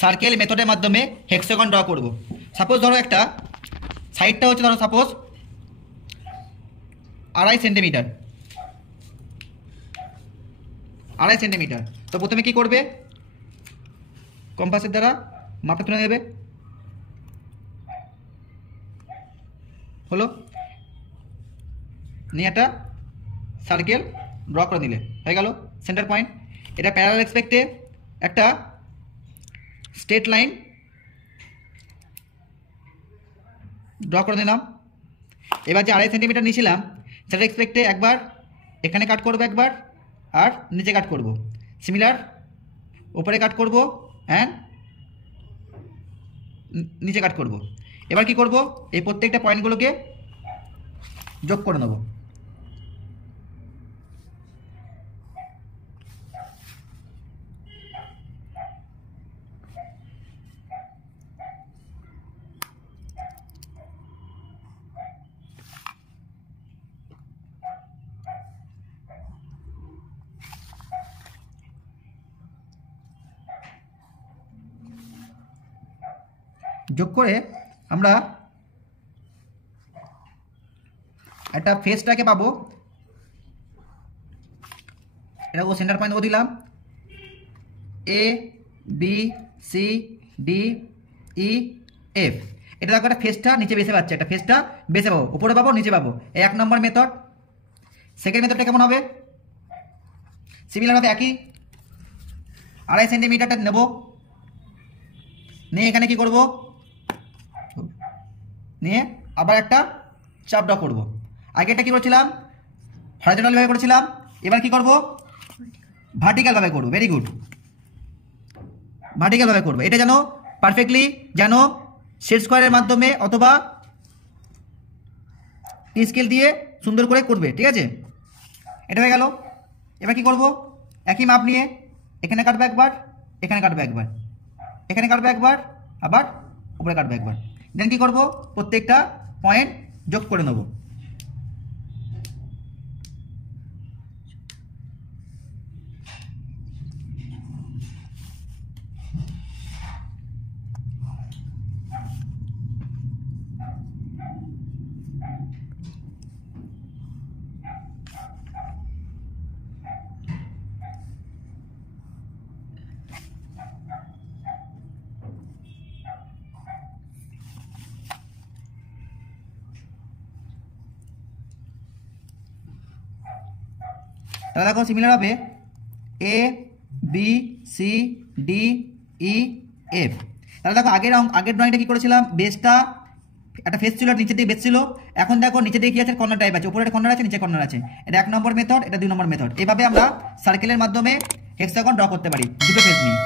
সার্কেল মেথডের মাধ্যমে hexagon draw করব। সাপোজ ধরো একটা সাইডটা হচ্ছে ধরো সাপোজ 2.5 সেন্টিমিটার, 2.5 সেন্টিমিটার। তো প্রথমে কি করবে, কম্পাসের দ্বারা মাপটা তুলে নেবে, হলো নিয়ে একটা সার্কেল ড্র করে দিলে হয়ে গেল সেন্টার পয়েন্ট। এটা প্যারালাল এক্সপেক্টে একটা স্ট্রেট লাইন ড্র করে দিলাম। এবার যে 2.5 সেন্টিমিটার নিয়েছিলাম সেটা এক্সপেক্টে একবার এখানে কাট করবো, একবার আর নিচে কাট করব, সিমিলার ওপরে কাট করব অ্যান্ড নিচে কাট করব। এবার কি করব, এই প্রত্যেকটা পয়েন্টগুলোকে যোগ করে নেব। যোগ করে আমরা একটা ফেসটাকে পাবো, এটা ও সেন্টার পয়েন্ট ও দিলাম, A B C D E F. এটা দেখো একটা ফেসটা নিচে বেসে পাচ্ছে, একটা ফেসটা বেসে পাবো, উপরে পাবো নিচে পাবো, এই 1 নম্বর মেথড। সেকেন্ড মেথডটা কেমন হবে, সিমিলার হবে, একই 2.5 সেন্টিমিটারটা নেব, নিয়ে এখানে কি করব, নিয়ে আবার একটা চাপ ড্র করব। আগেটা কি করেছিলাম, হরাইজন্টাল ভাবে করেছিলাম, এবার কি করব, ভার্টিক্যাল ভাবে করব। ভেরি গুড, ভার্টিক্যাল ভাবে করব। এটা যেন পারফেক্টলি যেন সেট স্কোয়ারের মাধ্যমে অথবা টি স্কেল দিয়ে সুন্দর করে করবে, ঠিক আছে। এটা হয়ে গেল। এবার কি করব, একই মাপ নিয়ে এখানে কাটবে একবার, এখানে কাটবে একবার, এখানে কাটবে একবার, আবার উপরে কাটবে একবার। দেন কি করব, প্রত্যেকটা পয়েন্ট যোগ করে নেব। তাহলে দেখো সিমিলার হবে A B C D E F. তাহলে দেখো আগের ড্রয়িংটা কি করেছিলাম, বেসটা একটা ফেস ছিল, নিচে দিয়ে বেস ছিল। এখন দেখো নিচে দিয়ে কি আছে, কর্নার টাইপ আছে, উপরে একটা কর্নার আছে, নিচে কর্নার আছে। এটা 1 নম্বর মেথড, এটা 2 নম্বর মেথড। এইভাবে আমরা সার্কেলের মাধ্যমে হেক্সাগন ড্র করতে পারি দুটো ফেস নিয়ে।